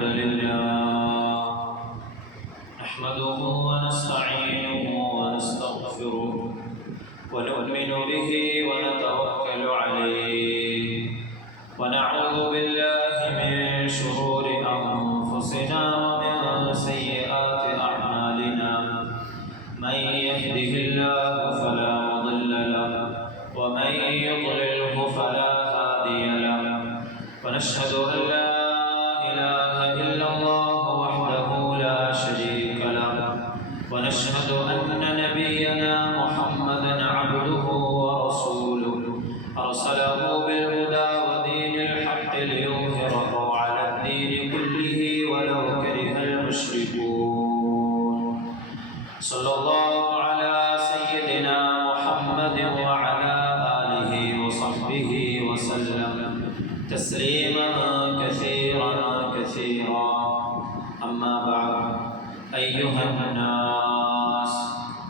الحمد لله نحمده ونستعينه ونستغفره ونؤمن به ونتوكل عليه ونعوذ بالله من شرور أنفسنا ومن سيئات أعمالنا من يهده الله فلا مضل له ومن يضلله فلا هادي له ونشهد أن لا إله إلا الله وحده لا شريك له ونشهد أن نبينا محمدا عبده ورسوله أرسله بالهدى ودين الحق ليظهره على الدين كله ولو كره المشركون صلى الله على سيدنا محمد وعلى آله وصحبه وسلم تسليما كثيرا كثيرا أما بعد أيها الناس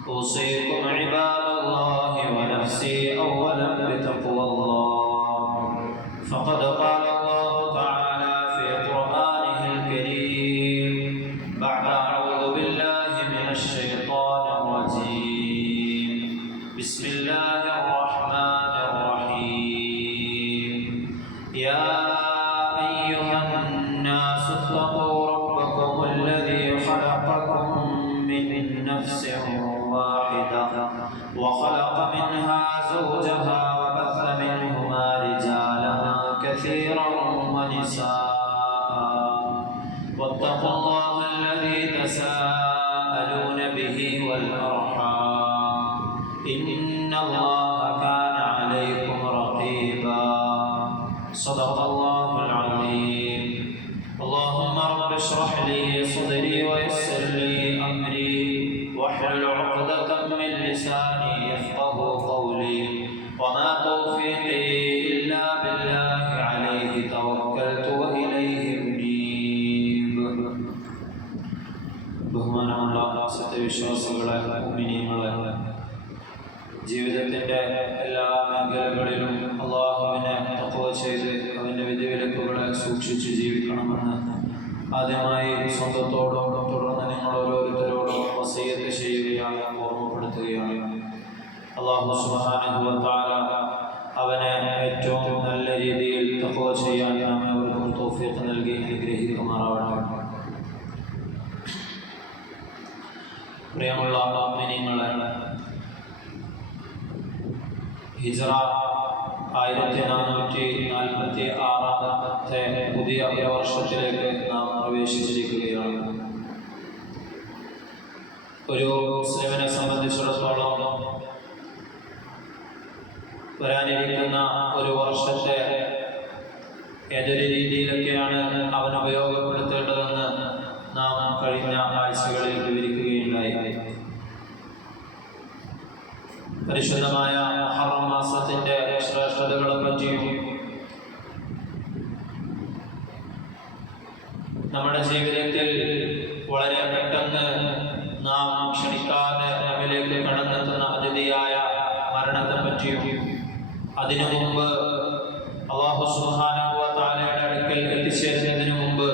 أوصيكم عباد الله ونفسي أولا بتقوى الله فقد قال الله تعالى في قرآنه الكريم بعد أعوذ بالله من الشيطان الرجيم بسم الله الرحمن الرحيم يا أيها الناس اتقوا ربكم الذي خلقكم من نفس واحدة وخلق منها زوجها وبث منهما رجالا كثيرا ونساء واتقوا الله الذي تساءلون به والأرحام إن الله كان عليكم رقيبا صدق الله العظيم اللهم رب اشرح لي صدري ويسر لي أمري واحلل عقدة من لساني يفقه قولي وما توفيقي إلا بالله عليه توكلت وإليه أنيب ബഹുമാനമുള്ള സത്യവിശ്വാസികളെ മുഅ്മിനീങ്ങളെ ജീവിതത്തിൻ്റെ എല്ലാ മേഖലകളിലും അള്ളാഹുവിനെ തഖ്വ ചെയ്ത് അവൻ്റെ വിധിവിലക്കുകളെ സൂക്ഷിച്ച് ജീവിക്കണമെന്ന് ആദ്യമായി സ്വന്തത്തോടും തുടർന്ന് നിങ്ങൾ ഓരോരുത്തരോടും വസിയത്ത് ചെയ്യുകയാണ്, ഓർമ്മപ്പെടുത്തുകയാണ്. അല്ലാഹു സുബ്ഹാനഹു വ തആല അവനെ ഏറ്റവും നല്ല രീതിയിൽ തഖ്വ ചെയ്യാൻ നാം അവർക്കും തൗഫീഖ് നൽകി അനുഗ്രഹിക്കുമാറാവട്ടെ. പ്രിയമുള്ള മുഅ്മിനീങ്ങളെ, ഹിജ്റ 1446 പുതിയ വർഷത്തിലേക്ക് നാം പ്രവേശിച്ചിരിക്കുകയാണ്. ഒരു മുസ്ലിമിനെ സംബന്ധിച്ചിടത്തോളം വരാനിരിക്കുന്ന ഒരു വർഷത്തെ ഏതൊരു രീതിയിലൊക്കെയാണ് അവൻ ഉപയോഗപ്പെടുത്തേണ്ടതെന്ന് നാം കഴിഞ്ഞ ആഴ്ചകളിൽ വിവരിക്കുകയുണ്ടായി. പരിശുദ്ധമായ മുഹറം മാസത്തിന്റെ ശ്രേഷ്ഠതകളെ പറ്റിയും നമ്മുടെ ജീവിതത്തിൽ വളരെ പെട്ടെന്ന് നാം ക്ഷണിക്കാതെ നമ്മിലേക്ക് കടന്നെത്തുന്ന അതിഥിയായ മരണത്തെ പറ്റിയും അതിനു മുമ്പ് അല്ലാഹു സുബ്ഹാനഹു വ തആലയുടെ അടുക്കൽ എത്തിച്ചേരുന്നതിന് മുമ്പ്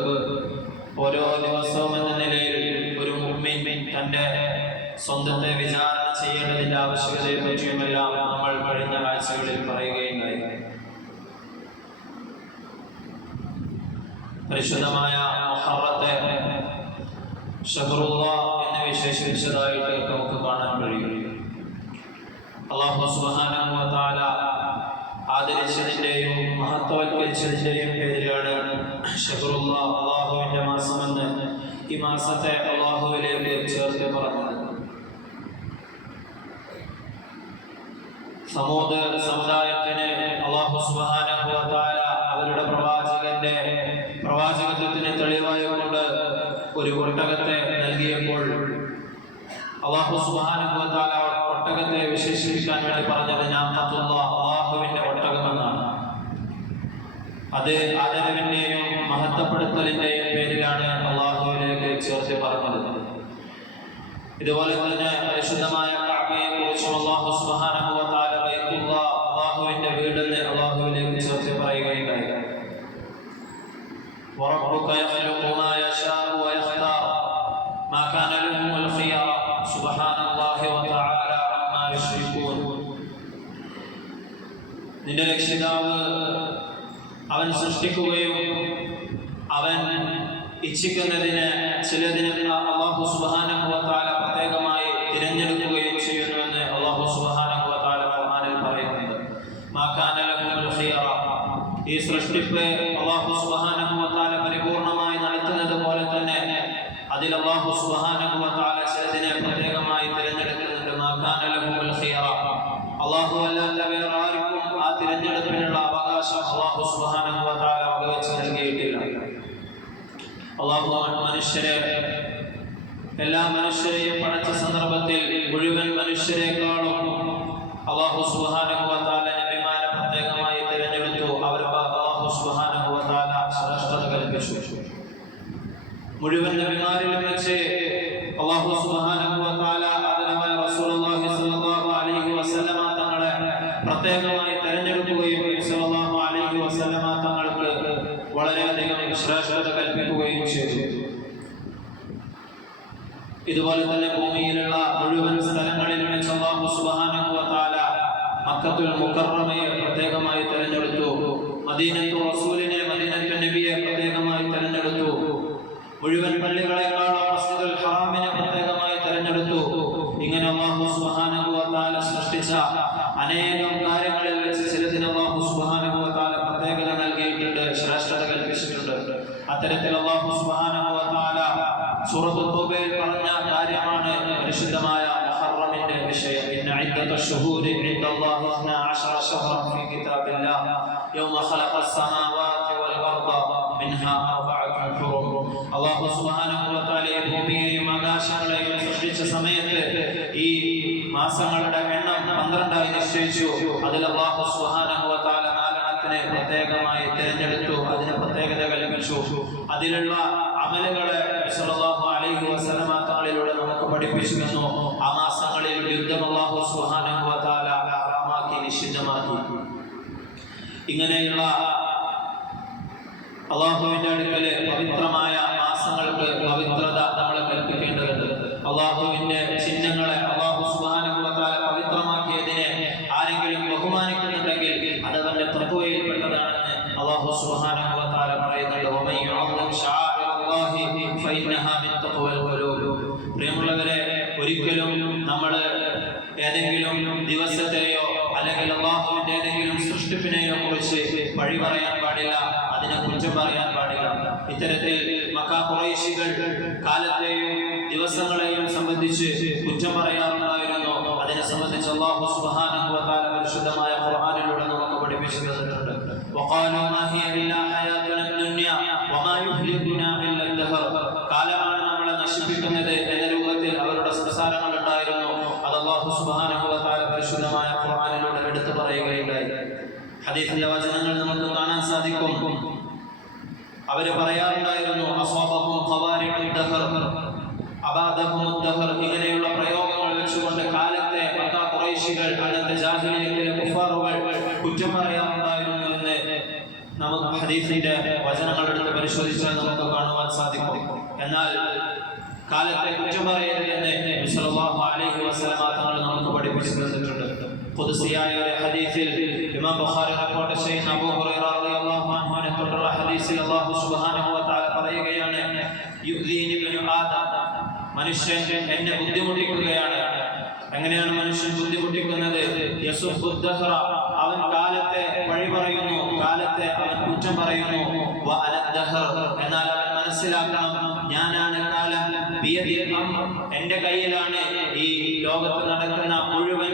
ഓരോ ദിവസവും എന്ന നിലയിൽ ഒരു മുഅ്മിൻ തന്റെ സ്വന്തത്തെ വിചാരണ ചെയ്യേണ്ടതിന്റെ ആവശ്യകതയെ പറ്റിയുമെല്ലാം നമ്മൾ കഴിഞ്ഞ ആഴ്ചകളിൽ പറയുകയുണ്ടായി. പരിശുദ്ധമായ മുഹറത്തെ ശഹ്റുല്ലാഹ് എന്ന് വിശേഷിപ്പിച്ചതായിട്ട് നമുക്ക് കാണാൻ കഴിയും. അല്ലാഹു സുബ്ഹാനഹു വ തആല ആദരിച്ചതിന്റെയും മഹത്വവൽക്കരിച്ചതിന്റെയും പേരിലാണ് ശഹ്റുല്ലാഹ്, അല്ലാഹുവിന്റെ മാസമെന്ന് ഈ മാസത്തെ അല്ലാഹുവിലേക്ക് ചേർത്ത് പറഞ്ഞത്. സമൂദ് സമുദായത്തിന് അല്ലാഹു സുബ്ഹാനഹു വ തആല അവരുടെ പ്രവാചകത്വത്തിന് തെളിവായുകൊണ്ട് ഒരു ഒട്ടകത്തെ നൽകിയപ്പോൾ അല്ലാഹു സുബ്ഹാനഹു വ തആല ഒട്ടകത്തെ വിശേഷിപ്പിക്കാൻ വേണ്ടി പറഞ്ഞത് അല്ലാഹുവിന്റെ ഒട്ടകമെന്നാണ്. അത് ആദരവിന്റെയും മഹത്വപ്പെടുത്തലിന്റെയും പേരിലാണ് അല്ലാഹുവിലേക്ക് ചേർത്ത് പറഞ്ഞത്. ഇതുപോലെ തന്നെ പരിശുദ്ധമായ കഅബയെ കുറിച്ച് അല്ലാഹു സുബ്ഹാനഹു വ തആല അല്ലാഹുവിന്റെ വീടെന്ന് അല്ലാഹുവിലേക്ക് ചേർത്ത് പറയുകയുണ്ടായി. وربك يخلق ما يشاء ويختار ما كان لهم الخيار سبحان الله وتعالى عما يشركون. നിന്റെ രക്ഷിതാവ് അവൻ സൃഷ്ടിക്കുകയും അവൻ ഇച്ഛിക്കുന്നതിന് ചിലതിന് അല്ലാഹു സുബ്ഹാനഹു വ തആല പ്രത്യേകമായി തിരഞ്ഞെടുക്കുകയും ചെയ്യുന്നുവെന്ന് അല്ലാഹു സുബ്ഹാനഹു വ തആല ഖുർആനിൽ പറയുന്നുണ്ട്. മാ കാന ലഹുൽ ഖിയറ, ഈ സൃഷ്ടിപ്പ് അല്ലാഹു സുബ്ഹാനഹു വ തആല പരിപൂർണമായി നടത്തുന്നത് പോലെ തന്നെ അതിൽ അല്ലാഹു സുബ്ഹാനഹു വ തആല ചിലതിനെ പ്രത്യേകമായി തിരഞ്ഞെടുക്കുന്നുണ്ട്. മാ കാന ലഹുൽ ഖിയറ, അല്ലാഹു അല്ലാതെ വേറെ ആർക്കും ആ തിരഞ്ഞെടുപ്പിനുള്ള അവകാശം അല്ലാഹു സുബ്ഹാനഹു വ തആല വകവെച്ച് നൽകിയിട്ടില്ല. അല്ലാഹു എല്ലാ മനുഷ്യരെയും പടച്ച സന്ദർഭത്തിൽ മുഴുവൻ മനുഷ്യരെക്കാളും അല്ലാഹു സുബ്ഹാനഹു വ തആല നബിമാരെ പ്രത്യേകമായി തിരഞ്ഞെടുത്തു. അവർക്ക് അല്ലാഹു സുബ്ഹാനഹു വ തആല ശ്രേഷ്ഠത കൽപ്പിച്ചു. മുഴുവൻ നബിമാരിലും വെച്ച് അല്ലാഹു സുബ്ഹാനഹു വ തആല ആദരവായ റസൂലുള്ളാഹി സ്വല്ലല്ലാഹു അലൈഹി വസല്ലമ തങ്ങളെ പ്രത്യേകമായി തിരഞ്ഞെടുക്കുകയും സ്വല്ലല്ലാഹു അലൈഹി വസല്ലമ തങ്ങൾക്ക് വളരെയധികം ശ്രേഷ്ഠത കൽപ്പിക്കുകയും ചെയ്തു. ഇതുപോലെ തന്നെ ഭൂമിയിലുള്ള മുഴുവൻ സ്ഥലങ്ങളിലും വെച്ച് അല്ലാഹു സുബ്ഹാനഹു വ തആല മക്കത്തുൽ മുകറമയെ പ്രത്യേകമായി തിരഞ്ഞെടുത്തു. മദീനത്തു റസൂലിനെ, മദീനത്തു നബിയെ പ്രത്യേകമായി തിരഞ്ഞെടുത്തു. മുഴുവൻ പള്ളികളെക്കാളും മസ്ജിദുൽ ഹറാമിനെ പ്രത്യേകമായി തിരഞ്ഞെടുത്തു. ഇങ്ങനെ അല്ലാഹു സുബ്ഹാനഹു വ തആല സൃഷ്ടിച്ച അനേകം കാര്യങ്ങളിൽ വെച്ച് ചിലതിന് അല്ലാഹു സുബ്ഹാനഹു വ തആല പ്രത്യേകത നൽകിയിട്ടുണ്ട്, ശ്രേഷ്ഠത കൽപ്പിച്ചിട്ടുണ്ട്. അത്തരത്തിൽ അല്ലാഹു സുബ്ഹാനഹു വ തആല സൂറത്തുൽ തൗബയിൽ പറഞ്ഞ കാര്യമാണ് പരിശുദ്ധമായ മുഹറമിന്റെ വിഷയം. ഇന്ന ഇദ്ദത്തശ് ശുഹൂരി ഇൻദല്ലാഹി 12 ശഹ്റൻ ഫീ കിതാബില്ലാഹ് യൗമ ഖലഖസ് സമാവാതി വൽ അർദ മിൻഹാ അർബഅത്തുൻ ഹുറും. അല്ലാഹു സുബ്ഹാനഹു വ തആല ഭൂമിയെയും ആകാശങ്ങളെയും സൃഷ്ടിച്ച സമയത്ത് ഈ മാസങ്ങളുടെ എണ്ണം 12 നിശ്ചയിച്ചു. അതിൽ അല്ലാഹു സുബ്ഹാനഹു വ തആല 4 പ്രത്യേകമായി തിരഞ്ഞെടുത്തു, അതിന് പ്രത്യേകത കൽപ്പിച്ചു. അതിലുള്ള അമലുകളെ സല്ലല്ലാഹു അലൈഹി വസല്ലമ തങ്ങളിലൂടെ നമുക്ക് പഠിപ്പിച്ചു തന്നു. ആ മാസങ്ങളിൽ യുദ്ധം അല്ലാഹു സുബ്ഹാനഹു വ തആല ഹറാമാക്കി, നിഷിദ്ധമാക്കി. ഇങ്ങനെയുള്ള അല്ലാഹുവിന്റെ അടുക്കൽ പവിത്രമായ മാസങ്ങൾക്ക് പവിത്രത നമ്മൾ കൽപ്പിക്കേണ്ടതുണ്ട്. അല്ലാഹുവിന്റെ ചിഹ്നങ്ങളെ അല്ലാഹു സുബ്ഹാനഹു വ തആല പവിത്രമാക്കിയതിനെ ആരെങ്കിലും ബഹുമാനിക്കുന്നുണ്ടെങ്കിൽ അത് അവന്റെ തഖ്വയിൽപ്പെട്ടതാണെന്ന് അല്ലാഹു സുബ്ഹാനഹു വ തആല പറയുന്നുണ്ട്. വമൻ യുഅദ്ദിം ശആഇറല്ലാഹി ഫഇന്നഹാ മിൻ തഖ്വൽ ഖുലൂബ്. പ്രിയമുള്ളവരെ, ഒരിക്കലും നമ്മൾ ഏതെങ്കിലും ദിവസത്തെയോ അല്ലെങ്കിൽ അല്ലാഹുവിന്റെ ഏതെങ്കിലും സൃഷ്ടിപ്പിനെയോ കുറിച്ച് പഴി പറയാൻ പാടില്ല, അതിനെ കുറിച്ച് പറയാൻ പാടില്ല. ഇത്തരത്തിൽ മക്ക ഖുറൈശികൾ കാലത്തെയും ദിവസങ്ങളെയും സംബന്ധിച്ച് കുറ്റം പറയാറുണ്ടായിരുന്നു. അതിനെ സംബന്ധിച്ച് അല്ലാഹു സുബ്ഹാനഹു വ തആല പരിശുദ്ധമായ ഖുർആനിലൂടെ നമുക്ക് പഠിപ്പിച്ചു തന്നിട്ടുണ്ട്. വഖാലൂ മാ ഹിയ ഇല്ലാ ഹയാതുന ദുനിയ വമാ യുഹ്ലികുനാ ഇല്ലാ ദഹർ. കാലമാണ് നമ്മളെ നശിപ്പിക്കുന്നത് എന്ന രൂപത്തിൽ അവരുടെ സംസാരങ്ങൾ ഉണ്ടായിരുന്നു. അത് അല്ലാഹു സുബ്ഹാനഹു വ തആല പരിശുദ്ധമായ ഖുർആനിലൂടെ എടുത്തു പറയുകയുണ്ടായി. ഹദീസിന്റെ വചനങ്ങൾ നമുക്ക് കാണാൻ സാധിക്കും. അവർ പറയാറുണ്ടായിരുന്നു അസ്വാബഹും ഖവാരിഉദ് ദഹർ അബാദഹും ദഹർ. ഇങ്ങനെയുള്ള പ്രയോഗങ്ങൾ വെച്ചുകൊണ്ട് കാലത്തെ മക്ക ഖുറൈശികൾ, അന്നത്തെ ജാഹിലിയത്തിലെ കുഫാറുകൾ കുറ്റം പറയാറുണ്ടായിരുന്നു എന്ന് നമുക്ക് ഹദീസിന്റെ വചനങ്ങൾ എടുത്ത് പരിശോധിച്ചാൽ നമുക്ക് കാണുവാൻ സാധിക്കും. എന്നാൽ കാലത്തെ കുറ്റം പറയരുത് എന്ന് നബി സല്ലല്ലാഹു അലൈഹി വസല്ലമ തങ്ങൾ നമുക്ക് പഠിപ്പിച്ചു തന്നിട്ടുണ്ട്. ഖുദ്സിയായ ഒരു ഹദീസിൽ ഇമാം ബുഖാരി റിപ്പോർട്ട് ചെയ്യുന്ന അബൂ ഹുറൈറ റളിയല്ലാഹു അൻഹുവിനെ തൊട്ടുള്ള ഹദീസിൽ അല്ലാഹു സുബ്ഹാനഹു വ തആല പറയുകയാണ്, യുദീനി ഇബ്നു ആദം, മനുഷ്യൻ എന്നെ ബുദ്ധിമുട്ടിക്കുകയാണ്. എങ്ങനെയാണ് മനുഷ്യൻ ബുദ്ധിമുട്ടിക്കുന്നത്? യസുബ്ബുദ് ദഹ്റ, അവൻ കാലത്തെ വഴി പറയുന്നു, കാലത്തെ അവൻ കുറ്റം പറയുന്നു. വ അനദ് ദഹ്ർ, എന്നാൽ അവൻ മനസ്സിലാക്കണം, ഞാനാണ് കാലം. ബിയദിൽ അംർ, എൻ്റെ കയ്യിലാണ് ഈ ലോകത്ത് നടക്കുന്ന മുഴുവൻ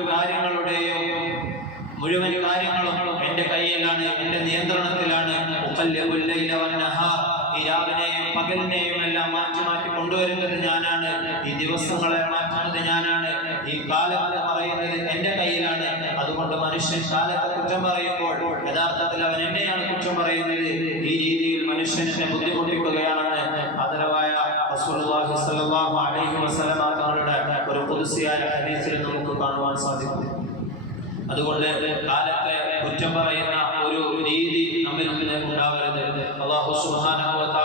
കാര്യങ്ങളും എൻ്റെ കയ്യിലാണ്, എൻ്റെ നിയന്ത്രണത്തിലാണ്. ഉഖല്ലിബുൽ ലൈല വന്നഹാർ, ഈ രാവിനെയും പകലിനെയും എല്ലാം മാറ്റി മാറ്റി കൊണ്ടുവരുന്നത് ഞാനാണ്. ഈ ദിവസങ്ങളെ മാറ്റുന്നത് ഞാനാണ്. ഈ കാലം എന്ന് പറയുന്നത് എൻ്റെ കയ്യിലാണ്. അതുകൊണ്ട് മനുഷ്യൻ കാലത്തെ കുറ്റം പറയുമ്പോൾ യഥാർത്ഥത്തിൽ അവൻ എന്നെയാണ് കുറ്റം പറയുന്നത്. ഈ രീതിയിൽ മനുഷ്യനെ ബുദ്ധിമുട്ടിക്കുകയാണെന്ന് ആദരവായ റസൂലുള്ളാഹി സ്വല്ലല്ലാഹു അലൈഹി വസല്ലമ തങ്ങളുടെ ഒരു ഖുദ്സിയായ ഹദീസിൽ നമുക്ക് കാണുവാൻ സാധിക്കും. അതുകൊണ്ട് കാലത്തെ കുറ്റം പറയുന്ന ഒരു രീതി നമ്മിൽ ഉണ്ടാവരുത്. അല്ലാഹു സുബ്ഹാനഹു വ തആല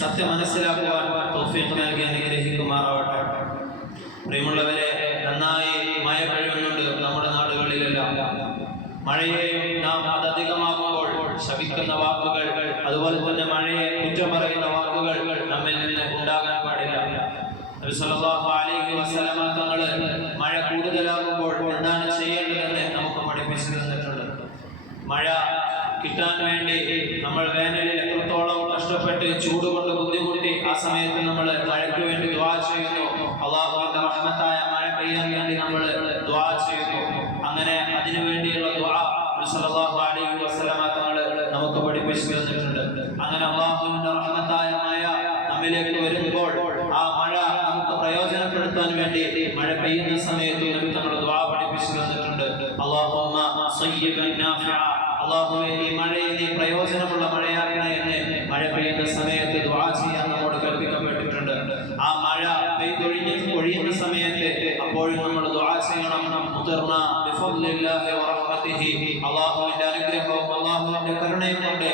സത്യം മനസ്സിലാക്കുവാൻ തൗഫീഖ് നൽകി അനുഗ്രഹിക്കുമാറാവട്ടെ. പ്രിയമുള്ളവരെ, നന്നായി മഴ കഴിയുന്നുണ്ട് നമ്മുടെ നാടുകളിലെല്ലാം. മഴയെയും നാം അതധികമാകുമ്പോൾ ശപിക്കുന്ന വാക്കുകൾ, അതുപോലെ തന്നെ മഴയെ കുറ്റം പറയുന്ന വാക്കുകൾ നമ്മിൽ നിന്ന് ഉണ്ടാകാൻ പാടില്ല. നബി സല്ലല്ലാഹു അലൈഹി വസല്ലമ തങ്ങൾ മഴ കൂടുതലാകുമ്പോൾ എന്താണ് ചെയ്യേണ്ടതെന്ന് നമുക്ക് പഠിപ്പിച്ചു തന്നിട്ടുണ്ട്. മഴ കിട്ടാൻ വേണ്ടി നമ്മൾ വേനലിൽ എത്രത്തോളം കഷ്ടപ്പെട്ട് ചൂട് കൊണ്ട് ബുദ്ധിമുട്ടി ആ സമയത്ത് നമ്മൾ മഴയ്ക്ക് വേണ്ടി ദുആ ചെയ്യുന്നു. അല്ലാഹുവിന്റെ റഹ്മത്തായ മഴ പെയ്യാൻ വേണ്ടി നമ്മൾ ദുആ ചെയ്യുന്നു. അങ്ങനെ അതിനു വേണ്ടിയുള്ള ദുആ നബി സല്ലല്ലാഹു അലൈഹി വസല്ലമ തങ്ങൾ നമുക്ക് പഠിപ്പിച്ചു തന്നിട്ടുണ്ട്. അങ്ങനെ അല്ലാഹുവിന്റെ റഹ്മത്തായ മഴ നമ്മിലേക്ക് വരുമ്പോൾ ആ മഴ നമുക്ക് പ്രയോജനപ്പെടുത്താൻ വേണ്ടി മഴ പെയ്യുന്ന സമയത്ത് നബി തങ്ങൾ ദുആ പഠിപ്പിച്ചു തന്നിട്ടുണ്ട്. അല്ലാഹുമ്മ സയ്യിബൻ നാഫിഅ, അല്ലാഹുവേ ഈ മഴയെ നീ പ്രയോജനമുള്ള മഴയാക്കണേ എന്ന് മഴ പെയ്യുന്ന സമയത്ത് ദുആ ചെയ്യാൻ നമ്മോട് കൽപ്പിക്കപ്പെട്ടിട്ടുണ്ട്. ആ മഴ ഒഴിയുന്ന സമയത്ത് അപ്പോഴും നമ്മൾ ദുആ ചെയ്യണം. മുതിർന ബിഫദ്ലില്ലാഹി വറഹ്മതിഹി, അല്ലാഹുവിന്റെ അനുഗ്രഹവും അല്ലാഹുവിന്റെ കരുണയും കൊണ്ട്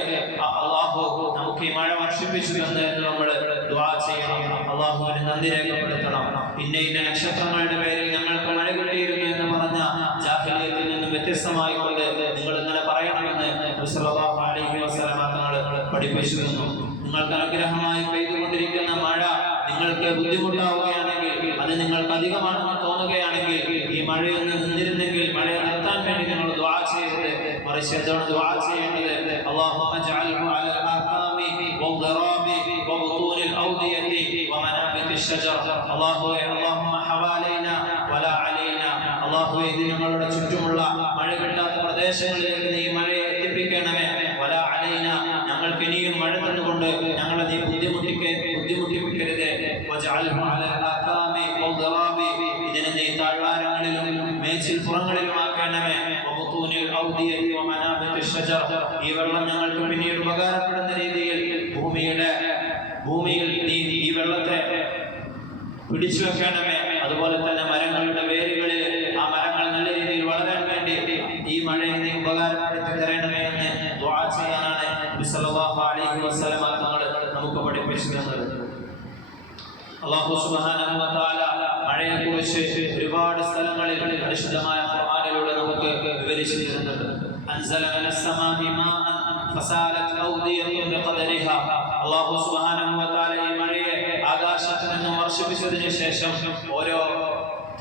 അല്ലാഹു നമുക്ക് ഈ മഴ വർഷിപ്പിച്ചു എന്ന് നമ്മൾ ദുആ ചെയ്യണം. അല്ലാഹുവിന് നന്ദി രേഖപ്പെടുത്തണം. ഇന്ന നക്ഷത്രങ്ങളുടെ പേരിൽ ഞങ്ങൾക്ക് മഴ കിട്ടിയിരുന്നു എന്ന് പറഞ്ഞ ജാഹിലിയത്തിൽ നിന്നും വ്യത്യസ്തമായിക്കൊണ്ട് നിങ്ങൾ ഇങ്ങനെ പറയണമെന്ന് നബി സല്ലല്ലാഹു അലൈഹി വസല്ലമ തങ്ങൾ പഠിപ്പിച്ചു തന്നു. നിങ്ങൾക്ക് അനുഗ്രഹമായി പെയ്തുകൊണ്ടിരിക്കുന്ന മഴ നിങ്ങൾക്ക് ബുദ്ധിമുട്ടാവുകയാണെങ്കിൽ, അത് നിങ്ങൾക്ക് അധികമാണെന്ന് തോന്നുകയാണെങ്കിൽ, ഈ മഴയൊന്ന് നിന്നിരുന്നെങ്കിൽ മഴയെ നിർത്താൻ വേണ്ടി നിങ്ങൾ ദുആ ചെയ്യരുത്. മറിച്ച് എന്താണ് ദുആ ചെയ്യേണ്ടത്? അല്ലാഹുമ്മ ജഅൽഹു അലൽ ആഖാമി വദ്ദറാബി വബുതൂനിൽ ഔദിയതി വമനാബിതി ശജർ. അല്ലാഹുവേ, അല്ലാഹുമ്മ ഹവാലൈനാ വലാ അലൈനാ, അല്ലാഹുവേ ഇത് ഞങ്ങളുടെ ചുറ്റുമുള്ള മഴ കിട്ടാത്ത പ്രദേശങ്ങളിലേക്ക് നീ മഴയെ എത്തിപ്പിക്കണമേ. വലാ അലൈനാ, ഞങ്ങൾക്ക് ഇനിയും മഴ തന്നുകൊണ്ട് ഞങ്ങളെ നീ ബുദ്ധിമുട്ടിപ്പിക്കരുത്. വജഅൽഹു അലൽ ആഖാമി വദ്ദറാബി, ഇതിനെ നീ താഴ്വാരങ്ങളിലും മേച്ചിൽ പുറങ്ങളിലും ആക്കണമേ. വബുതൂനിൽ ഔദിയതി വമനാബിതി ശജർ, ഈ വെള്ളം ഞങ്ങൾക്ക് പിന്നീട് ഉപകാരപ്പെടുന്ന രീതിയിൽ ഭൂമിയിൽ നീ ഈ വെള്ളത്തെ പിടിച്ചു വെക്കണമേ. അതുപോലെ തന്നെ മരങ്ങളുടെ വേരുകളിൽ ആ മരങ്ങൾ നല്ല രീതിയിൽ വളരാൻ വേണ്ടി ഈ മഴയെ നീ ഉപകാരപ്പെടുത്തി തരണമേ എന്ന് ദുആ ചെയ്യാനാണ് നബി സല്ലല്ലാഹു അലൈഹി വസല്ലമ തങ്ങൾ നമുക്ക് പഠിപ്പിച്ചു തന്നത്. അല്ലാഹു സുബ്ഹാനഹു വ തആല മഴയെക്കുറിച്ച് ഒരുപാട് സ്ഥലങ്ങളിൽ പരിശുദ്ധമായ ഖുർആനിലൂടെ നമുക്ക് വിവരിച്ചു തരുന്നുണ്ട്. അൻസല മിനസ് സമാഇ മാഅൻ ഫസാലത് ഔദിയത്തുൻ ബിഖദരിഹാ, അല്ലാഹു സുബ്ഹാനഹു വ തആല ഈ മഴയെ ആകാശത്തിൽ നിന്ന് വർഷിപ്പിച്ചതിന് ശേഷം ഓരോ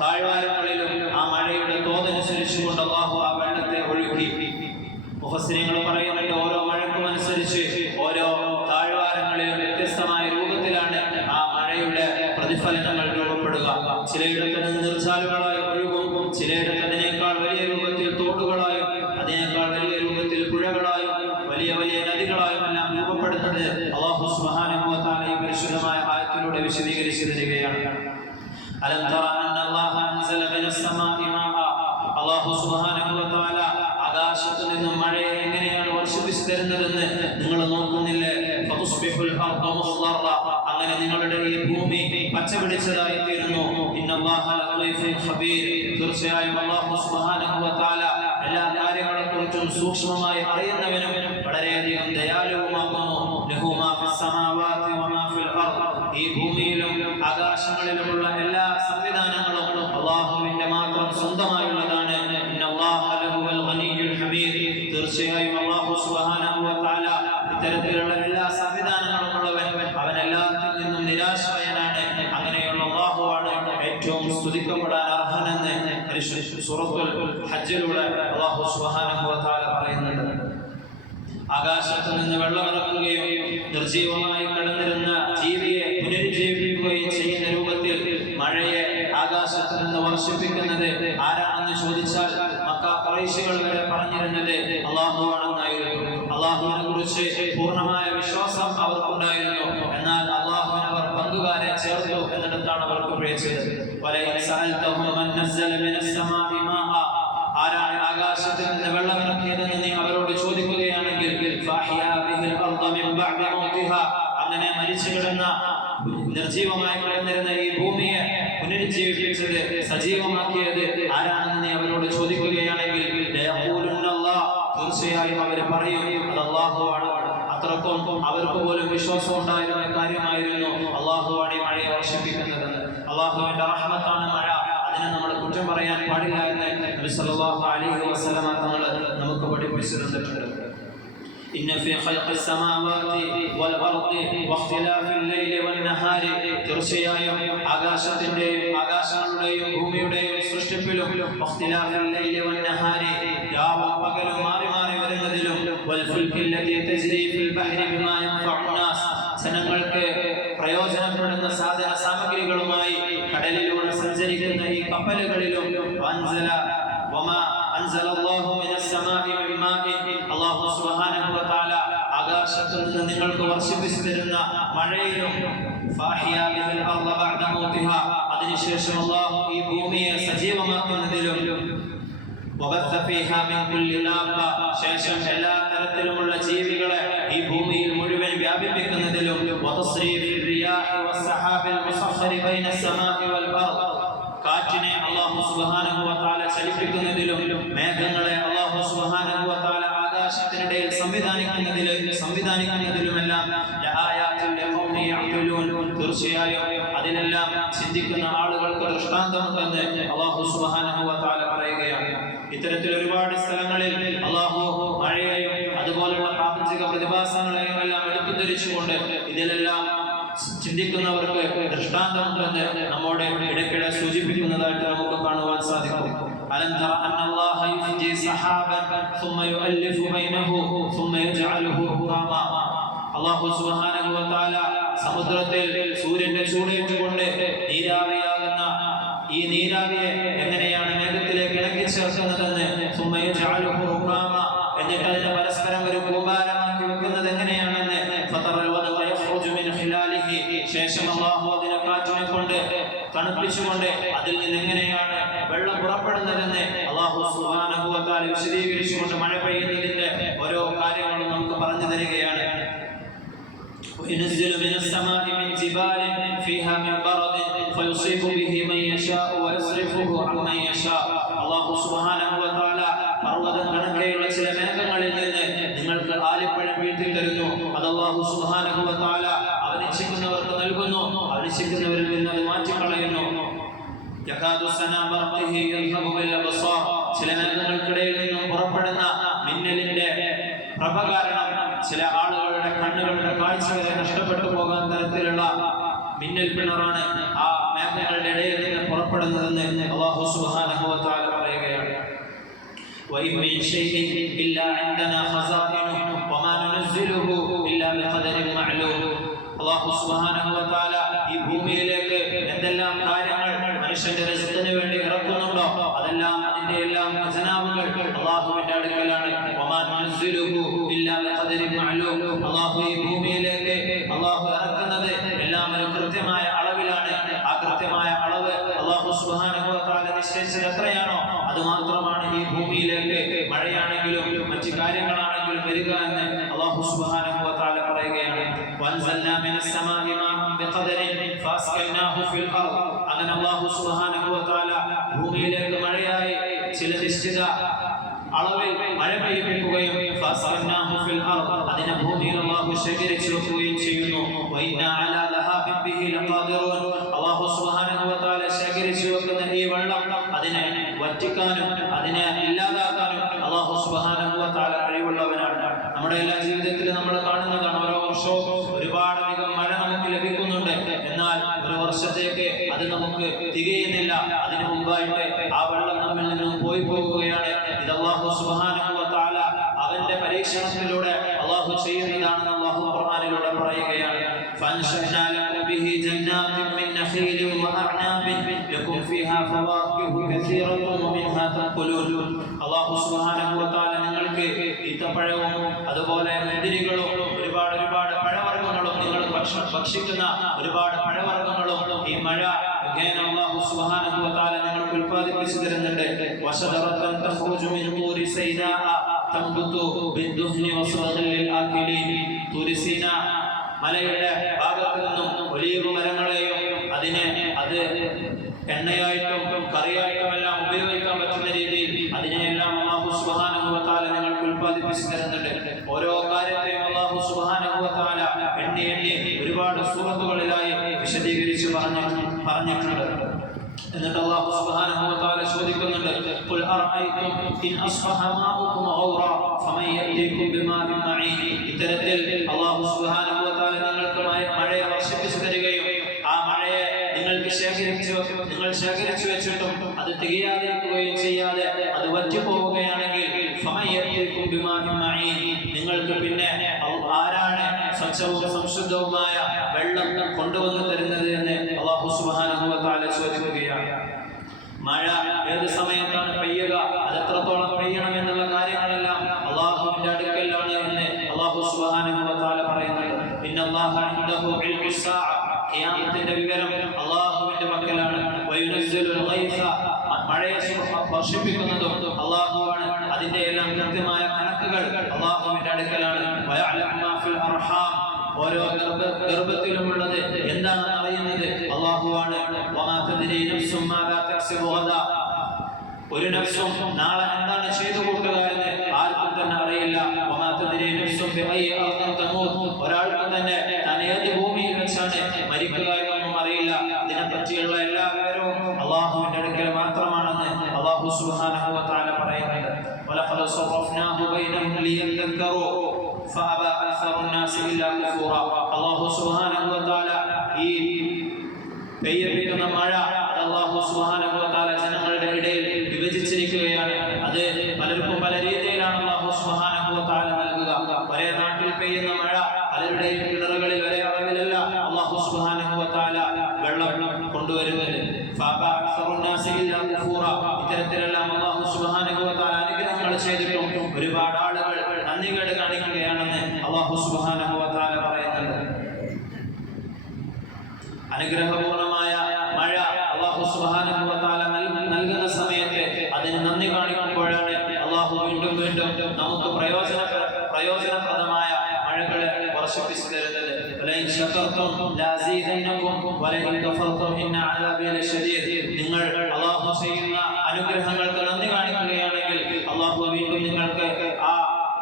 താഴ്വാരങ്ങളിലും ആ മഴയുടെ തോതനുസരിച്ചുകൊണ്ട് അല്ലാഹു ആ വെള്ളത്തെ ഒഴുക്കി. മുഫസ്സിരീങ്ങൾ പറയുന്നുണ്ട്, ഓരോ മഴക്കും അനുസരിച്ച് ഓരോ താഴ്വാരങ്ങളിലും വ്യത്യസ്തമായ രൂപത്തിലാണ് ആ മഴയുടെ പ്രതിഫലനങ്ങൾ രൂപപ്പെടുക. ചിലയിടത്ത് നിന്ന് നിർച്ചാലുകളായി ഒഴുകും, ചിലയിടത്ത് അതിനേക്കാൾ വലിയ രൂപത്തിൽ തോടുകളായും അതിനേക്കാൾ വലിയ രൂപത്തിൽ പുഴകളായും വലിയ വലിയ നദികളായും എല്ലാം രൂപപ്പെടുന്നത് അല്ലാഹു സുബ്ഹാനഹു വ തആല ഈ പരിശുദ്ധമായ ആയത്തിലൂടെ വിശദീകരിച്ചു തരികയാണ്. അലം തറ അന്നല്ലാഹ അൻസല മിനസ് സമാഇ മാഅ, അല്ലാഹു സുബ്ഹാനഹു വ തആല ആകാശത്തു നിന്നും മഴയെ എങ്ങനെയാണ് വർഷിപ്പിച്ചു തരുന്നതെന്ന് നിങ്ങൾ നോക്കുന്നില്ലേ? ഫതുസ്ബിഹുൽ അർദു മുസ്ദറ, അങ്ങനെ നിങ്ങളുടെ ഈ ഭൂമി പച്ചപിടിച്ചതായി തീരുന്നു. ഇന്നല്ലാഹ ലതീഫുൻ ഖബീർ, തീർച്ചയായും അല്ലാഹു സുബ്ഹാനഹു വ തആല എല്ലാ കാര്യങ്ങളെക്കുറിച്ചും സൂക്ഷ്മമായി അറിയുന്നവനും വളരെയധികം ദയാലുവുമാകുന്നു. ലഹു മാ ഫിസ് സമാവാതി വമാ ഫിൽ അർദ്, ഈ ഭൂമിയിലും ആകാശങ്ങളിലുമുള്ള എല്ലാ സംവിധാനങ്ങളും അല്ലാഹുവിന്റെ മാത്രം സ്വന്തമായുള്ളതാണ്. ഇന്നല്ലാഹ ലഹുൽ ഗനിയ്യുൽ ഹമീദ്, തീർച്ചയായും അല്ലാഹു സുബ്ഹാനഹു വ തആല ഇത്തരത്തിലുള്ള എല്ലാ സംവിധാനങ്ങളും ഉള്ളവൻ, അവൻ എല്ലാത്തിൽ നിന്നും നിരാശ്രയനാണ്. അങ്ങനെയുള്ള അല്ലാഹുവാണ് ഏറ്റവും സ്തുതിക്കപ്പെടാൻ അർഹനെന്ന് സൂറത്തുൽ ഹജ്ജിലൂടെ അല്ലാഹു സുബ്ഹാനഹു വ തആല പറയുന്നുണ്ട്. ആകാശത്ത് നിന്ന് വെള്ളമിറക്കുകയും നിർജീവമായി കിടന്നിരുന്ന ജീവിയെ പുനരുജ്ജീവിപ്പിക്കുകയും ചെയ്യുന്ന രൂപത്തിൽ മഴയെ ആകാശത്ത് നിന്ന് വർഷിപ്പിക്കുന്നത് ആരാണെന്ന് ചോദിച്ചാൽ മക്ക ഖുറൈശികൾ വരെ പറഞ്ഞിരുന്നത് അല്ലാഹുവാണെന്നായിരുന്നു. അല്ലാഹുവിനെ കുറിച്ച് പൂർണ്ണമായ വിശ്വാസം അവർക്കുണ്ടായിരുന്നു. എന്നാൽ അല്ലാഹുവിനെ അവർ പങ്കുകാരെ ചേർത്തു എന്നിടത്താണ് അവർക്ക് പിഴച്ചത്. വലൈൻ സഅൽതഹും മൻ നസ്സല മിനസ് സമാഇ മാഅ, ആരാണ് ആകാശത്തിൽ നിന്ന് വെള്ളമിറക്കിയതെന്ന് നീ അവരോട് ചോദിക്കുകയാണെങ്കിൽ ഫഅഹ്യാ ബിഹിൽ അർദ മിൻ ബഅദി മൗതിഹാ, അങ്ങനെ മരിച്ചു കിടന്ന നിർജീവമായി കിടന്നിരുന്ന ഈ ഭൂമിയെ പുനരുജ്ജീവിപ്പിച്ചത് സജീവമാക്കിയത് ആരാണെന്ന് നീ അവരോട് ചോദിക്കുകയാണെങ്കിൽ ലയഖൂലുന്നല്ലാഹ്, തീർച്ചയായും അവർ പറയും അത് അല്ലാഹുവാണ്. അത്ര അത്രക്കും അവർക്ക് പോലും വിശ്വാസം ഉണ്ടായിരുന്ന കാര്യമായിരുന്നു അള്ളാഹുവാണ് ഈ മഴയെ വർഷിപ്പിക്കുന്നതെന്ന്. അള്ളാഹുവിന്റെ റഹ്മത്താണ് മഴ, അതിനെ നമ്മൾ കുറ്റം പറയാൻ പാടില്ല എന്ന് നബി സല്ലല്ലാഹു അലൈഹി വസല്ലമ തങ്ങൾ നമുക്ക് പഠിപ്പിച്ചു തന്നിട്ടുണ്ട്. إن في خلق السماوات والأرض واختلاف الليل والنهار തീർച്ചയായും ആകാശങ്ങളുടെയും ഭൂമിയുടെയും സൃഷ്ടിപ്പിലും واختلاف الليل والنهار രാവും പകലും മാറി മാറി വരുന്നതിലും والفلك التي تجري في البحر بما ينفع الناس ജനങ്ങൾക്ക് പ്രയോജനപ്പെടുന്ന സാധന സാമഗ്രികളുമായി കടലിലൂടെ സഞ്ചരിക്കുന്ന ഈ കപ്പലുകളിലും അല്ലാഹു സുബ്ഹാനഹു വ തആല ആകാശത്തിൽ നിന്ന് നിങ്ങൾക്ക് വർഷിപ്പിച്ചു തരുന്ന മഴയിലും അതിനുശേഷം അല്ലാഹു ഈ ഭൂമിയെ സജീവമാക്കുന്നതിലും ശേഷം എല്ലാ തരത്തിലുമുള്ള ജീവികളെ ഈ ഭൂമിയിൽ മുഴുവൻ വ്യാപിപ്പിക്കുന്നതിലും കാറ്റിനെ അല്ലാഹു സുബ്ഹാനഹു വ തആല ചലിപ്പിക്കുന്നതിലും മേഘങ്ങളെ അല്ലാഹു സുബ്ഹാനഹു വ തആല ആകാശത്തിനിടയിൽ സംവിധാനിക്കുന്നതിലുമെല്ലാം തീർച്ചയായും അതിനെല്ലാം ചിന്തിക്കുന്ന ആളുകൾക്ക് ദൃഷ്ടാന്തമുണ്ടെന്ന് അല്ലാഹു സുബ്ഹാനഹു വ തആല പറയുകയാണ്. ഇത്തരത്തിൽ ഒരുപാട് സ്ഥലങ്ങളിൽ അല്ലാഹു മഴയെയും അതുപോലുള്ള പ്രാപഞ്ചിക പ്രതിഭാസങ്ങളെയും എല്ലാം എടുത്തുധരിച്ചുകൊണ്ട് ഇതിലെല്ലാം ചിന്തിക്കുന്നവർക്ക് ദൃഷ്ടാന്തമുണ്ടെന്ന് നമ്മോട് ഇടയ്ക്കിടെ സൂചിപ്പിക്കുന്നതായിട്ട് നമുക്ക് കാണുവാൻ സാധിക്കും. അലം തറ അന്നല്ലാഹ യുസ്ജി സഹാബൻ ثم يؤلف بينه ثم يجعله ركاما. അല്ലാഹു സുബ്ഹാനഹു വ തആല സമുദ്രത്തിൽ സൂര്യന്റെ ചൂടേറ്റുകൊണ്ട് നീരാവിയാകുന്ന ഈ നീരാവിയെ എങ്ങനെയാണ് മേഘത്തിലേക്ക് ഇണക്കി ചേർക്കുന്നതെന്ന് ثم يجعله ركاما, എന്നിട്ട് അതിനെ പരസ്പരം ഒരു കൂമ്പാരമാക്കി വെക്കുന്നത് എങ്ങനെയാണെന്ന് ശേഷം അല്ലാഹു അതിനെ കാറ്റിനെ കൊണ്ട് തണുപ്പിച്ചുകൊണ്ട് അതിൽ നിന്ന് എങ്ങനെയാണ് വെള്ളം പുറപ്പെടുന്നതെന്ന് അല്ലാഹു സുബ്ഹാനഹു വ തആല വിശദീകരിച്ചുകൊണ്ട് മഴ പെയ്യുന്നതിന്റെ ഓരോ കാര്യങ്ങളും നമുക്ക് പറഞ്ഞു തരികയാണ്. وينزل من السماء من جبال فيها من برد فيصيب به من يشاء ويصرفه عن من يشاء. അല്ലാഹു സുബ്ഹാനഹു വ തആല പർവ്വതം കണക്കെയുള്ള ചില മേഘങ്ങളിൽ നിന്ന് നിങ്ങൾക്ക് ആലിപ്പഴം വീഴ്ത്തി തരുന്നു. അത് അല്ലാഹു സുബ്ഹാനഹു വ തആല അവനിച്ഛിക്കുന്നവർക്ക് നൽകുന്നു, അവനിച്ഛിക്കുന്നവരിൽ നിന്ന് അത് മാറ്റിക്കളയുന്നു. ചില മേഘങ്ങൾക്കിടയിൽ നിന്നും പുറപ്പെടുന്ന മിന്നലിന്റെ പ്രഭ കാരണം ചില ആളുകളുടെ കണ്ണുകളുടെ കാഴ്ച വരെ നഷ്ടപ്പെട്ടു പോകാൻ തരത്തിലുള്ള മിന്നൽ പിണറാണ് ആ മേഘങ്ങളുടെ ഇടയിൽ നിന്ന് പുറപ്പെടുന്നതെന്ന് അല്ലാഹു സുബ്ഹാനഹു വ തആല പറയുകയാണ്. وَإِن مِّن شَيْءٍ إِلَّا عِندَنَا خَزَائِنُهُ وَمَا نُنَزِّلُهُ إِلَّا بِقَدَرٍ مَّعْلُومٍ. അല്ലാഹു സുബ്ഹാനഹു വ തആല ഈ ഭൂമിയിലേക്ക് എന്തെല്ലാം കാര്യങ്ങൾ മനുഷ്യന്റെ റിസ്കിന് വേണ്ടി ഇറക്കുന്നുണ്ടോ അതെല്ലാം അതിന്റെ എല്ലാം ഖജനാവുകൾ അല്ലാഹുവിന്റെ അടുക്കലാണ്. വമാ നുനസ്സിലുഹു ഇല്ലാ ബിഖദരിൻ മഅലൂം. അല്ലാഹു ഈ ഭൂമിയിലേക്ക് അല്ലാഹു ഇറക്കുന്നത് എല്ലാം ഒരു കൃത്യമായ അളവിലാണ്. ആ കൃത്യമായ അളവ് അല്ലാഹു സുബ്ഹാനഹു വ തആല നിശ്ചയിച്ചത് എത്രയാണോ അത് മാത്രമാണ് ഈ ഭൂമിയിലേക്ക് മഴയാണെങ്കിലും മറ്റു കാര്യങ്ങളാണെങ്കിലും വരിക എന്ന് അല്ലാഹു സുബ്ഹാനഹു വ തആല പറയുകയാണ്. വൻസൽനാ മിനസ് സമാഇ മാഅൻ ബിഖദരിൻ ഫഅസ്കൽനാഹു ഫിൽ അർദ്. അങ്ങനെ അല്ലാഹു സുബ്ഹാനഹു വ തആല ഭൂമിയിലേക്ക് മഴയായി ചില നിശ്ചിത അളവിൽ മഴ പെയ്യിപ്പിക്കുകയും ഫഅസ്കൽനാഹു ഫിൽ അർദ്, അതിനെ ഭൂമിയിൽ അല്ലാഹു ശേഖരിച്ചു വെക്കുകയും ചെയ്യുന്നു. വഇന്നാ അലാ ലഹാബിൻ ബിഹി ലഖാദിറൂൻ. അല്ലാഹു സുബ്ഹാനഹു വ തആല ശേഖരിച്ചു വെക്കുന്ന ഈ വെള്ളം അതിനെ വറ്റിക്കാനും അതിനെ ഇല്ലാതാക്കാനും അല്ലാഹു സുബ്ഹാനഹു വ തആല കഴിവുള്ളവനാണ്. നമ്മുടെ എല്ലാ ജീവിതത്തിലും നമ്മൾ കാണുന്നതാണ്, ഓരോ വർഷവും ഒരുപാടധികം മഴ നമുക്ക് ലഭിക്കുന്നുണ്ട്. എന്നാൽ ഒരു വർഷത്തേക്ക് അത് നമുക്ക് തികയുന്നില്ല. അതിനു മുമ്പായിട്ട് ആ വെള്ളം നമ്മിൽ നിന്നും പോയി പോകുകയാണ്. ഇത് അല്ലാഹു സുബ്ഹാനഹു വ തആല അവന്റെ പരീക്ഷണത്തിലൂടെ അല്ലാഹു ചെയ്യുന്നതാണെന്ന് അല്ലാഹു ഖുർആനിലൂടെ പറയുകയാണ്. ഫൻശഅനാ ലക്കും ബിഹി ജന്നാത്തിൻ മിൻ നഖീലിൻ വഅഅനാബിൻ ലക്കും ഫീഹാ ഫവാക്കിഹു കസീറത്തുൻ വമിൻഹാ തഅകുലൂൻ. അല്ലാഹു സുബ്ഹാനഹു വ തആല നിങ്ങൾക്ക് ഈത്തപ്പഴവും അതുപോലെ മുന്തിരികളും ഒരുപാട് പഴവർഗ്ഗങ്ങളും നിങ്ങൾ ഭക്ഷിക്കുന്ന ഒരുപാട് പഴവർഗ്ഗങ്ങളും ഈ മഴ മുഖേന അല്ലാഹു സുബ്ഹാനഹു വ തആല നിങ്ങൾക്ക് ഉൽപ്പാദിപ്പിച്ചു തരുന്നുണ്ട്. വശദറതൻ തഖ്റുജു മിൻ തൂരി സൈനാ തംബുതു ബിദ്ദുഹ്നി വസ്റദിൽ ലിൽ ആകിലീൻ. തൂരി സീനാ മലയുടെ ഭാഗത്തു നിന്നും ഒലീവ് മരങ്ങളെയും അത് എണ്ണയായിട്ടും കറിയായിട്ടും എല്ലാം ഉപയോഗിക്കാൻ പറ്റുന്ന രീതിയിൽ അതിനെയെല്ലാം അല്ലാഹു സുബ്ഹാനഹു വ തആല നിങ്ങൾക്ക് ഉൽപ്പാദിപ്പിച്ചു തരുന്നുണ്ട്. ഓരോ കാര്യത്തെയും അല്ലാഹു സുബ്ഹാനഹു എണ്ണി ഒരുപാട് സൂറത്തുകളിലായി വിശദീകരിച്ച് പറഞ്ഞിട്ടുണ്ട്. എന്നിട്ട് അല്ലാഹു സുബ്ഹാനഹു വ തആല ചോദിക്കുന്നുണ്ട്, ഖുൽ അറഅയ്തും ഇൻ അസ്ബഹ മാഉകും ഗൗറ ഫമൻ യഅതീകും ബിമാഇൻ മഈൻ. ഇത്തരത്തിൽ അല്ലാഹു സുബ്ഹാനഹു വ തആല നിങ്ങൾക്ക് മഴയെ വർഷിപ്പിച്ചു തരികയും ആ മഴയെ നിങ്ങൾ ശേഖരിച്ചു വെച്ചിട്ടും അത് തികയാതിരിക്കുകയും ചെയ്യാതെ അത് വറ്റിപ്പോവുകയാണെങ്കിൽ ഫമൻ യഅതീകും ബിമാഇൻ മഈൻ, നിങ്ങൾക്ക് പിന്നെ ആരാണ് സ്വച്ഛവും സംശുദ്ധവുമായ വെള്ളം കൊണ്ടുവന്നു തരുന്നത് എന്ന് അല്ലാഹു സുബ്ഹാനഹു വ തആല ചോദിക്കുകയാണ്. മഴ ഏത് സമയത്താണ് പെയ്യുക, അത് എത്രത്തോളം പെയ്യണം എന്നുള്ള കാര്യങ്ങളെല്ലാം അല്ലാഹുവിന്റെ അടുക്കലാണ് എന്ന് അല്ലാഹു സുബ്ഹാനഹു വ തആല പറയുന്നുണ്ട്. ഇന്നല്ലാഹ ഇൻദഹു ഇൽമുസ് സാഅ, ഖിയാമത്തിന്റെ വിവരം അല്ലാഹുവിന്റെ പക്കലാണ്. വയുനസ്സിലുൽ ഗൈസ, മഴയെ വർഷിപ്പിക്കുന്നതും അല്ലാഹുവാണ്. അതിന്റെ എല്ലാം കൃത്യമായ കണക്കുകൾ അല്ലാഹുവിന്റെ അടുക്കലാണ്. വയഅലമു മാ ഫിൽ അർഹാം, ഓരോ ഗർഭത്തിലുമുള്ളത് എന്താണെന്ന് അറിയുന്നത് അല്ലാഹുവാണ്. വമാ തദ്രി നഫ്സും മാദാ തക്സിബു ഗദാ, ഒരു നഫ്സും നാളെ എന്താണ് ചെയ്തു കൂട്ടുക എന്ന് ആർക്കും തന്നെ അറിയില്ല. വമാ തദ്രി നഫ്സും ബിഅയ്യി അർദിൻ തമൂത്, ഒരാൾക്കും തന്നെ താൻ ഏത് ഭൂമിയിൽ വെച്ചാണ് മരിക്കുക എന്നൊന്നും അറിയില്ല. ഇതിനെപ്പറ്റിയുള്ള എല്ലാ വിവരവും അല്ലാഹുവിന്റെ അടുക്കൽ മാത്രമാണെന്ന് അല്ലാഹു സുബ്ഹാനഹു വ തആല പറയുന്നുണ്ട്. വലഖദ് സറഫ്നാഹു ബൈനഹും ലിയദക്കറൂ ഫഅബാ അക്സറുൻ നാസി ഇല്ലാ കഫൂറ. അല്ലാഹു സുബ്ഹാനഹു വ തആല ഈ പെയ്യിപ്പിക്കുന്ന മഴ അല്ലാഹു സുബ്ഹാനഹു വ തആല ജനങ്ങളുടെ ഇടയിൽ വിഭജിച്ചിരിക്കുകയാണ്. അത് പലർക്കും പല രീതിയിലാണ് അല്ലാഹു സുബ്ഹാനഹു വ തആല നൽകുക. ഒരേ നാട്ടിൽ പെയ്യുന്ന മഴ പലരുടെയും കിണറുകളിൽ ഒരേ അളവിലല്ല അല്ലാഹു സുബ്ഹാനഹു വ തആല വെള്ളം കൊണ്ടുവരുന്നത്. ഫഅബാ അക്സറുൻ നാസി ഇല്ലാ കഫൂറ. ഇത്തരത്തിലെല്ലാം അല്ലാഹു സുബ്ഹാനഹു വ തആല അനുഗ്രഹങ്ങൾ ചെയ്തിട്ടും ഒരുപാട് ആളുകൾ നന്ദികേട് കാണിക്കുകയാണെന്ന് അല്ലാഹു സുബ്ഹാനഹു വ തആല പറയുന്നുണ്ട്. അനുഗ്രഹപൂർണമായ മഴ അല്ലാഹു സുബ്ഹാനഹു വ തആല നൽകുന്ന സമയത്ത് അതിന് നന്ദി കാണിക്കുമ്പോഴാണ് അല്ലാഹു വീണ്ടും വീണ്ടും നമുക്ക് പ്രയോജനപ്രദമായ മഴകളെ വർഷിപ്പിച്ചു തരുന്നത്. വലൈൻ ശകർതും ലഅസീദന്നകും വലൈൻ കഫർതും ഇന്ന അദാബി ലശദീദ്. നിങ്ങൾ അല്ലാഹു ചെയ്യുന്ന അനുഗ്രഹങ്ങൾക്ക് നന്ദി കാണിക്കുകയാണെങ്കിൽ അല്ലാഹു വീണ്ടും നിങ്ങൾക്ക് ആ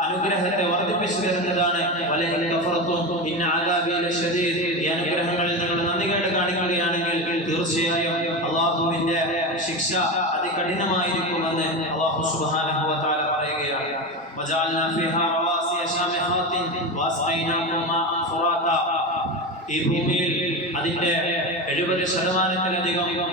അനുഗ്രഹത്തെ വർദ്ധിപ്പിച്ചു തരുന്നതാണ്. വലൈൻ കഫർതും ഇന്ന അദാബി ലശദീദ്. ഈ അനുഗ്രഹങ്ങളിൽ നിങ്ങൾ നന്ദികേട് കാണിക്കുകയാണെങ്കിൽ തീർച്ചയായും അല്ലാഹുവിന്റെ ശിക്ഷ അതികഠിനമായിരിക്കുമെന്ന് അല്ലാഹു സുബ്ഹാനഹു വ തആല പറയുകയാണ്. വജഅൽനാ ഫീഹാ റവാസിയ ശാമിഖാത്തിൻ വഅസ്ഖൈനാകും മാഅൻ ഫുറാതാ. ഈ ഭൂമിയിൽ അതിന്റെ 70%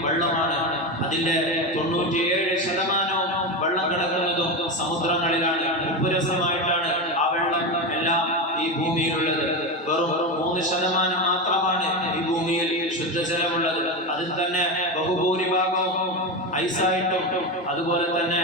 വെള്ളമാണ്. അതിന്റെ 97% വെള്ളം കിടക്കുന്നതും സമുദ്രങ്ങളിലാണ്. ഉപ്പുരസമായിട്ടാണ് ആ വെള്ളം എല്ലാം ഈ ഭൂമിയിലുള്ളത്. വെറും 3% മാത്രമാണ് ഈ ഭൂമിയിൽ ശുദ്ധജലമുള്ളത്. അതിൽ തന്നെ ബഹുഭൂരിഭാഗവും ഐസായിട്ടും അതുപോലെ തന്നെ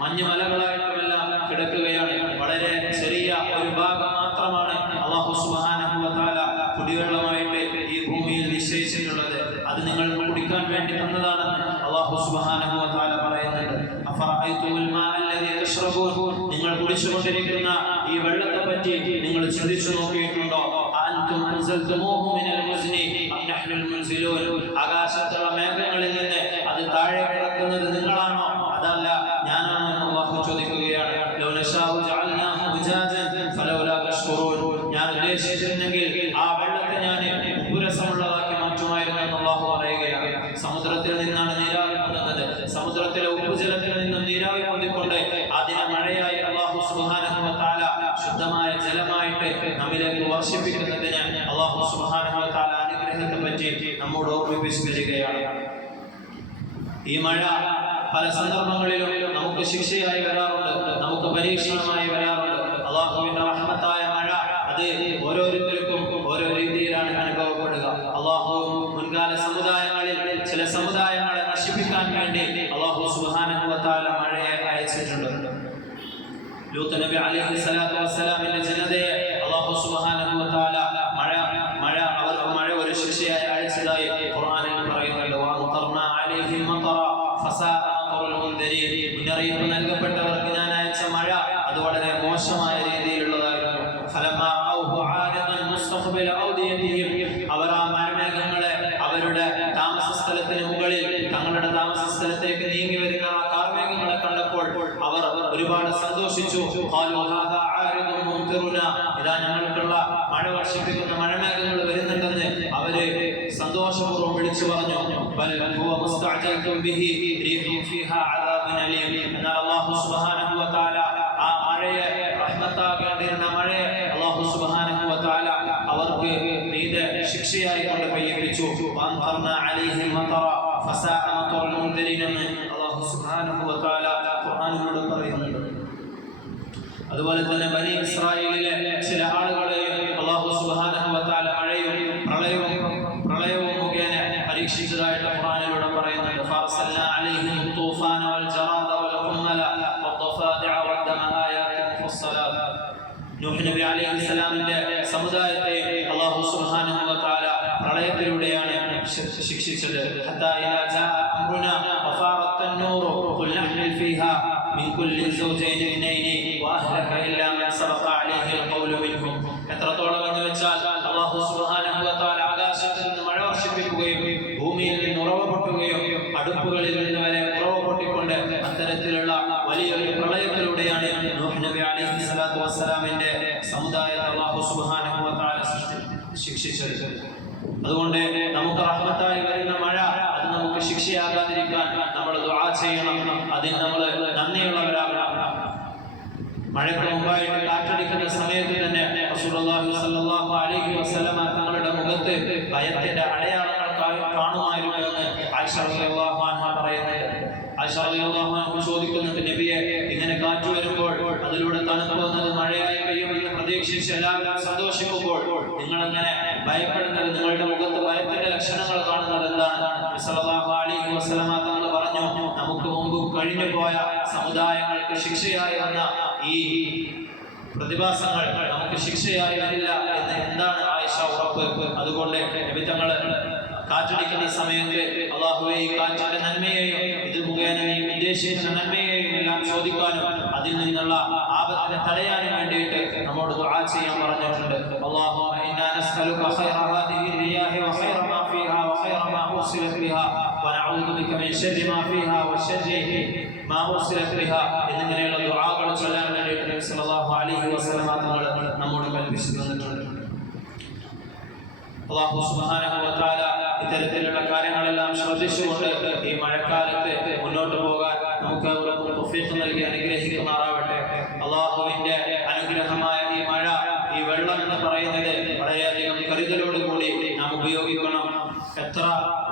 മഞ്ഞുമലകളായിട്ടുമെല്ലാം കിടക്കുകയാണ്. വളരെ ചെറിയ ഒരു ഭാഗം മാത്രമാണ് അല്ലാഹു സുബ്ഹാനഹു വ തആല കുടിവെള്ളമായിട്ട് ഈ ഭൂമിയിൽ നിശ്ചയിച്ചിട്ടുള്ളത്. അത് നിങ്ങൾ കുടിക്കാൻ വേണ്ടി തന്നതാണെന്ന് അല്ലാഹു സുബ്ഹാനഹു വ തആല പറയുന്നുണ്ട്. അഫറഅയ്തുൽ മാഅ അല്ലദീ തശ്റബൂൻ, നിങ്ങൾ കുടിച്ചുകൊണ്ടിരിക്കുന്ന ഈ വെള്ളത്തെ പറ്റി നിങ്ങൾ ചിന്തിച്ചു നോക്കിയിട്ടുണ്ടോ? അൻതും അൻസൽതുമൂഹു മിനൽ മുസ്നി അം നഹ്നുൽ മുൻസിലൂൻ, ആകാശത്തുള്ള മേഘങ്ങളിൽ നിന്ന് അത് താഴെ ഇറക്കുന്നത് നിങ്ങളാണോ അതല്ല ഞാനാണോ എന്ന് അല്ലാഹു ചോദിക്കുകയാണ്. ലൗ നശാഉ ജഅൽനാഹു ഉജാജൻ ഫലൗലാ തഷ്കുറൂൻ, ഞാൻ ഉദ്ദേശിച്ചിരുന്നെങ്കിൽ ആ വെള്ളത്തെ ഞാൻ ഉപ്പുരസമുള്ളതാക്കി മാറ്റുമായിരുന്നു എന്ന് അല്ലാഹു പറയുകയാണ്. സമുദ്രത്തിൽ നിന്നാണ് നീരാവി പൊന്തുന്നത്. സമുദ്രത്തിലെ ഉപ്പുജലത്തിൽ നിന്നും നീരാവി പൊന്തിക്കൊണ്ട് അതിനെ മഴയായി അല്ലാഹു സുബ്ഹാനഹു വ തആല ശുദ്ധമായ ജലമായിട്ട് നമ്മിലേക്ക് വർഷിപ്പിക്കുന്നതിന് അല്ലാഹു സുബ്ഹാനഹു വ തആല അനുഗ്രഹത്തെ പറ്റി നമ്മോട് ഓർമ്മിപ്പിച്ചു തരികയാണ്. ഈ മഴ പല സന്ദർഭങ്ങളിലും നമുക്ക് ശിക്ഷയായി വരാറുണ്ട്, നമുക്ക് പരീക്ഷണമായി വരാറുണ്ട്. അല്ലാഹുവിന്റെ റഹ്മത്തായ മഴ അത് ഓരോരുത്തർക്കും ഓരോ രീതിയിലാണ് അനുഭവപ്പെടുക. അല്ലാഹു മുൻകാല സമുദായങ്ങളിൽ ചില സമുദായങ്ങളെ നശിപ്പിക്കാൻ വേണ്ടി അല്ലാഹു സുബ്ഹാനഹു വ തആല മഴയെ അയച്ചിട്ടുണ്ട്. ലൂത്ത് നബി അലൈഹി സ്വലാത്തു വസ്സലാമിന്റെ ജനതയെ അല്ലാഹു സുബ്ഹാനഹു വ തആല അവർക്ക് മഴ ഒരു ശിക്ഷയായി അയച്ചതായി ഖുർആനിൽ പറയുന്നുണ്ട്. വഅംതർനാ അലൈഹിം മതറ ഫസാഅ മതറുൽ മുൻദിരീൻ, മുന്നറിയിപ്പ് നൽകപ്പെട്ടവർക്ക് ഞാൻ അയച്ച മഴ അത് വളരെ മോശമായ രീതിയിലുള്ളതായിരുന്നു. ഫലമാ ഔഹു ആരിദൻ മുസ്തഖ്ബില ഔദിയതിഹിം, അവർ ആ മഴമേഘങ്ങളെ അവരുടെ താമസ സ്ഥലത്തിന് മുകളിൽ തങ്ങളുടെ താമസ സ്ഥലത്തേക്ക് നീങ്ങി വരുന്ന ആ കാർമേഘങ്ങളെ കണ്ടപ്പോൾ അവർ ഒരുപാട് സന്തോഷിച്ചു. ഖാലു ഹാദാ ആരിദുൻ മുംതിറുനാ, ഇതാ ഞങ്ങൾക്കുള്ള മഴ വർഷിപ്പിക്കുന്ന മഴമേഘം വിളിച്ചു പറഞ്ഞു, ബൽ ഹുവ മുസ്തഅജൽതും ബിഹി റീഹുൻ ഫീഹാ അദാബുൻ അലീം. എന്നാൽ അല്ലാഹു സുബ്ഹാനഹു വ തആല ആ മഴയെ റഹ്മത്താകേണ്ടിരുന്ന മഴയെ അല്ലാഹു സുബ്ഹാനഹു വ തആല അവർക്ക് ഇത് ശിക്ഷയായി കൊണ്ട് പെയ്യിപ്പിച്ചു. വഅൻതർനാ അലൈഹിം മതറ ഫസാഅ മതറുൽ മുൻദിരീൻ എന്ന് അല്ലാഹു സുബ്ഹാനഹു വ തആല ഖുർആനിലൂടെ പറയുന്നുണ്ട്. അതുപോലെ തന്നെ ബനി ഇസ്രായേലിലെ ചില ആളുകളെ അല്ലാഹു സുബ്ഹാനഹു വ തആല മഴയും പ്രളയവും മുഖേന പരീക്ഷിച്ചതായിട്ട് ഖുർആനിലൂടെ പറയുന്നുണ്ട്. ഫർസൽനാ അലൈഹിം തൂഫാന വൽ ജറാദ വൽ ഖുമ്മല വദ്ദഫാദിഅ വദ്ദമ ആയാതിൻ മുഫസ്സലാത്ത്. നൂഹ് നബി അലൈഹിസ്സലാമിന്റെ സമുദായത്തെ അല്ലാഹു സുബ്ഹാനഹു വ തആല പ്രളയത്തിലൂടെയാണ് ശിക്ഷിച്ചത്. ഹത്താ ഇദാ ജാഅ അംറുനാ വഫാറത് തന്നൂറു ഖുൽ നഹ്മിൽ ഫീഹാ മിൻ കുല്ലി സൗജൈനി ഇത്നൈനി വഅഹ്ലക ഇല്ലാ മൻ സബഖ അലൈഹിൽ ഖൗലു മിൻഹും. എത്രത്തോളം എന്ന് വെച്ചാൽ അല്ലാഹു സുബ്ഹാനഹു വ തആല ആകാശത്തിൽ നിന്ന് മഴ വർഷിപ്പിക്കുകയും ഭൂമിയിൽ നിന്ന് ഉറവ പൊട്ടുകയും അടുപ്പുകളിൽ നിന്ന് വരെ ഉറവ പൊട്ടിക്കൊണ്ട് അത്തരത്തിലുള്ള വലിയൊരു പ്രളയത്തിലൂടെയാണ് നൂഹ് നബി അലൈഹിസ്സലാത്തു വസ്സലാമിന്റെ സമുദായത്തെ അല്ലാഹു സുബ്ഹാനഹു വ തആല ശിക്ഷിച്ചത്. അതുകൊണ്ട് നമുക്ക് റഹ്മത്തായി വരുന്ന മഴ അത് നമുക്ക് ശിക്ഷയാകാതിരിക്കാൻ നമ്മൾ ദുആ ചെയ്യണം. അതിന് നമ്മൾ നന്ദിയുള്ളവരാകണം. മഴയ്ക്ക് മുമ്പായിട്ട് കാറ്റടിക്കുന്ന സമയത്ത് തന്നെ റസൂലുള്ളാഹി സ്വല്ലല്ലാഹു അലൈഹി വസല്ലമ തങ്ങളുടെ മുഖത്ത് ഭയത്തിന്റെ അടയാളങ്ങൾ കാണുമായിരുന്നു എന്ന് ആയിഷ റളിയല്ലാഹു അൻഹ പറയുന്നുണ്ട്. ആയിഷ റളിയല്ലാഹു അൻഹ ചോദിക്കുന്നുണ്ട്, നബിയെ, ഇങ്ങനെ കാറ്റ് വരുമ്പോൾ അതിലൂടെ തണുപ്പ് വന്നത് മഴയായി പെയ്യുമെന്ന് പ്രതീക്ഷിച്ച് എല്ലാവരും സന്തോഷിക്കുമ്പോൾ നിങ്ങൾ അങ്ങനെ ഭയപ്പെടുന്നത്, നിങ്ങളുടെ മുഖത്ത് ഭയത്തിന്റെ ലക്ഷണങ്ങൾ കാണുന്നത് എന്താണ്? സല്ലല്ലാഹു അലൈഹി വസല്ലമ തങ്ങൾ പറഞ്ഞു, നമുക്ക് മുമ്പ് കഴിഞ്ഞു പോയ സമുദായങ്ങൾക്ക് ശിക്ഷയായി വന്ന ഈ പ്രതിഭാസങ്ങൾ നമുക്ക് ശിക്ഷയായി വരില്ല എന്ന് എന്താണ് ആയിഷ ഉറപ്പ്? അതുകൊണ്ട് നബി തങ്ങൾ കാറ്റടിക്കുന്ന സമയത്ത് അല്ലാഹുവേ, ഈ കാറ്റിന്റെ നന്മയെയും ഇത് മുഖേന നീ ഉദ്ദേശിക്കുന്ന നന്മയെയും എല്ലാം ചോദിക്കാനും അതിൽ നിന്നുള്ള ആപത്തിനെ തടയാനും വേണ്ടിയിട്ട് നമ്മോട് ദുആ ചെയ്യാൻ പറഞ്ഞിട്ടുണ്ട്. അല്ലാഹുമ്മ ഇന്നാ നസ്അലുക ഖൈറ ഹാദിഹി റിയാഹി വ ഖൈറ മാ ഫീഹാ വ ഖൈറ മാ ഉർസിലത് ബിഹാ വ നഊദു ബിക മിൻ ശർരി മാ ഫീഹാ വ ശർരി മാ ഉർസിലത് ബിഹാ എന്നിങ്ങനെയുള്ള ദുആകൾ ചൊല്ലാൻ വേണ്ടിയിട്ട് നബി സല്ലല്ലാഹു അലൈഹി വസല്ലം തങ്ങൾ നമ്മോട് കൽപ്പിച്ചു തന്നിട്ടുണ്ട്. അല്ലാഹു സുബ്ഹാനഹു വ തആല ഇത്തരത്തിലുള്ള കാര്യങ്ങളെല്ലാം ശ്രദ്ധിച്ചുകൊണ്ട് ഈ മഴക്കാലത്ത് മുന്നോട്ട് പോകാൻ നമുക്ക് തൗഫീഖ് നൽകി അനുഗ്രഹിക്കുമാറാവട്ടെ. അല്ലാഹുവിന്റെ അനുഗ്രഹമായ ഈ മഴ, ഈ വെള്ളം എന്ന് പറയുന്നത് വളരെയധികം കരുതലോടുകൂടി നാം ഉപയോഗിക്കണം. എത്ര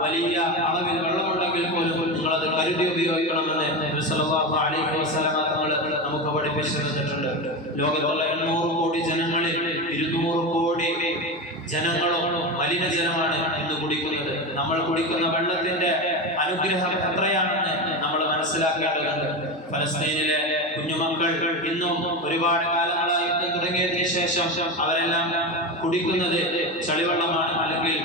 വലിയ അളവിൽ വെള്ളമുണ്ടെങ്കിൽ പോലും നിങ്ങളത് കരുതി ഉപയോഗിക്കണമെന്ന് നബി സല്ലല്ലാഹു അലൈഹി വസല്ലം തങ്ങൾ നമുക്ക് പഠിപ്പിച്ചു തന്നിട്ടുണ്ട്. ലോകത്തുള്ള 800 കോടി ജനങ്ങളിൽ 200 കോടി ജനങ്ങളോ മലിനജലമാണ് ഇന്ന് കുടിക്കുന്നത്. നമ്മൾ കുടിക്കുന്ന വെള്ളത്തിന്റെ അനുഗ്രഹം എത്രയാണെന്ന് നമ്മൾ മനസ്സിലാക്കേണ്ടതുണ്ട്. ഫലസ്തീനിലെ കുഞ്ഞുമക്കൾ ഇന്നും ഒരുപാട് കാലങ്ങളായി യുദ്ധം തുടങ്ങിയതിനു ശേഷം അവരെല്ലാം കുടിക്കുന്നത് ചളിവെള്ളമാണ്, അല്ലെങ്കിൽ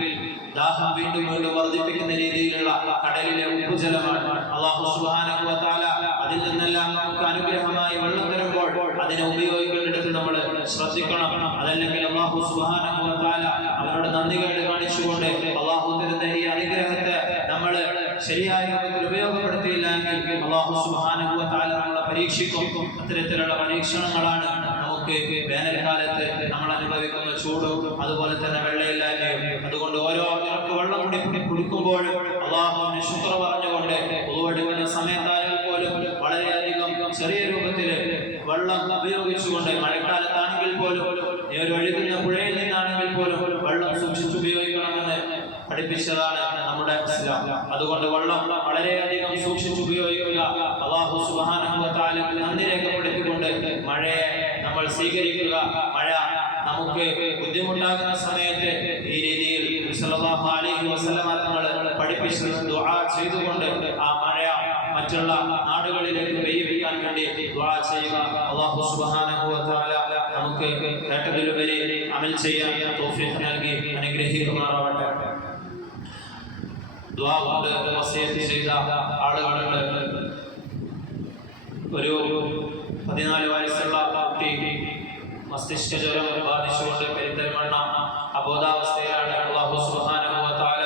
ദാഹം വീണ്ടും വീണ്ടും വർദ്ധിപ്പിക്കുന്ന രീതിയിലുള്ള കടലിലെ ഉപ്പുജലമാണ്. അല്ലാഹു സുബ്ഹാനഹു വ തആല അതിൽ നിന്നെല്ലാം നമുക്ക് അനുഗ്രഹമായി വെള്ളം തരുമ്പോൾ അതിനെ ഉപയോഗിക്കേണ്ടിടത്ത് നമ്മൾ ശ്രദ്ധിക്കണം. അതല്ലെങ്കിൽ അല്ലാഹു സുബ്ഹാനഹു വ തആല അവനോട് നന്ദികേട് കാണിച്ചുകൊണ്ട് അല്ലാഹു തരുന്ന ഈ അനുഗ്രഹത്തെ നമ്മൾ ശരിയായ രൂപത്തിൽ ഉപയോഗപ്പെടുത്തിയില്ല എങ്കിൽ അല്ലാഹു സുബ്ഹാനഹു വ തആല നമ്മളെ പരീക്ഷിക്കും. അത്തരത്തിലുള്ള പരീക്ഷണങ്ങളാണ് നമുക്ക് വേനൽക്കാലത്ത് നമ്മൾ അനുഭവിക്കുന്ന ചൂടും അതുപോലെ തന്നെ വെള്ളമില്ലായ്മയും. അതുകൊണ്ട് ഓരോ നിരക്ക് വെള്ളം കുടിക്കുമ്പോഴും അല്ലാഹുവിന് ശുക്ർ പറഞ്ഞുകൊണ്ട് ഉളവെടുക്കുന്ന സമയത്തായാൽ പോലും വളരെയധികം ചെറിയ രൂപത്തിൽ വെള്ളം ഉപയോഗിച്ചുകൊണ്ട്, മഴക്കാലത്താണെങ്കിൽ പോലും ഒരു ഒഴുകുന്ന പുഴയിൽ നിന്നാണെങ്കിൽ പോലും വെള്ളം സൂക്ഷിച്ചുപയോഗിക്കണമെന്ന് പഠിപ്പിച്ചതാണ് നമ്മുടെ ഇസ്ലാം. അതുകൊണ്ട് വെള്ളം വളരെയധികം സൂക്ഷിച്ചുപയോഗിക്കുക. അല്ലാഹു സുബ്ഹാനഹു വ തആലയ്ക്ക് നന്ദി രേഖപ്പെടുത്തിക്കൊണ്ട് മഴയെ നമ്മൾ സ്വീകരിക്കുക. മഴ നമുക്ക് ബുദ്ധിമുട്ടാകുന്ന സമയത്ത് ഈ രീതിയിൽ സല്ലല്ലാഹു അലൈഹി വസല്ലം തങ്ങൾ പഠിപ്പിച്ചു ദുആ ചെയ്തുകൊണ്ട് ആ മഴ മറ്റുള്ള നാടുകളിലേക്ക് പെയ്യിപ്പിക്കാൻ വേണ്ടി ദുആ ചെയ്യുക. അല്ലാഹു സുബ്ഹാനഹു വ തആല നമുക്ക് കേട്ടതിലുപരി അമൽ ചെയ്യാൻ തൗഫീഖ് നൽകി അനുഗ്രഹിക്കുമാറാവട്ടെ. ദുആ കൊണ്ട് വസിയത്ത് ചെയ്ത ആളുകളുണ്ട്. ഒരു 14 വയസ്സുള്ള കുട്ടി മസ്തിഷ്ക ജ്വരം ബാധിച്ചുകൊണ്ട് പെരിന്തൽമണ്ണ അബോധാവസ്ഥയിലാണ്. അല്ലാഹു സുബ്ഹാനഹു വ തആല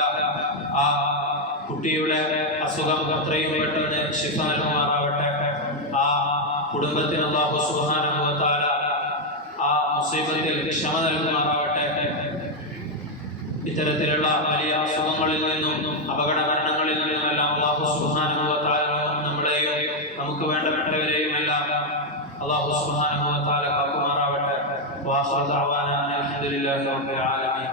ആ കുട്ടിയുടെ അസുഖം എത്രയും പെട്ടെന്ന് ശിഫ നൽകുമാറാവട്ടെ. ആ കുടുംബത്തിന് അല്ലാഹു സുബ്ഹാനഹു വ തആല ആ മുസീബത്തിൽ ക്ഷമ നൽകുമാറാവട്ടെ. ഇത്തരത്തിലുള്ള വലിയ അസുഖങ്ങളിൽ നിന്നും അപകട മരണങ്ങളിൽ നിന്നുമെല്ലാം അല്ലാഹു സുബ്ഹാനഹു വ തആല നമ്മളെയും നമുക്ക് വേണ്ടപ്പെട്ടവരെയും എല്ലാം അല്ലാഹു സുബ്ഹാനഹു വ തആല കാക്കുമാറാവട്ടെ. വാഖിറു ദഅവാനാ അൽഹംദുലില്ലാഹി റബ്ബിൽ ആലമീൻ.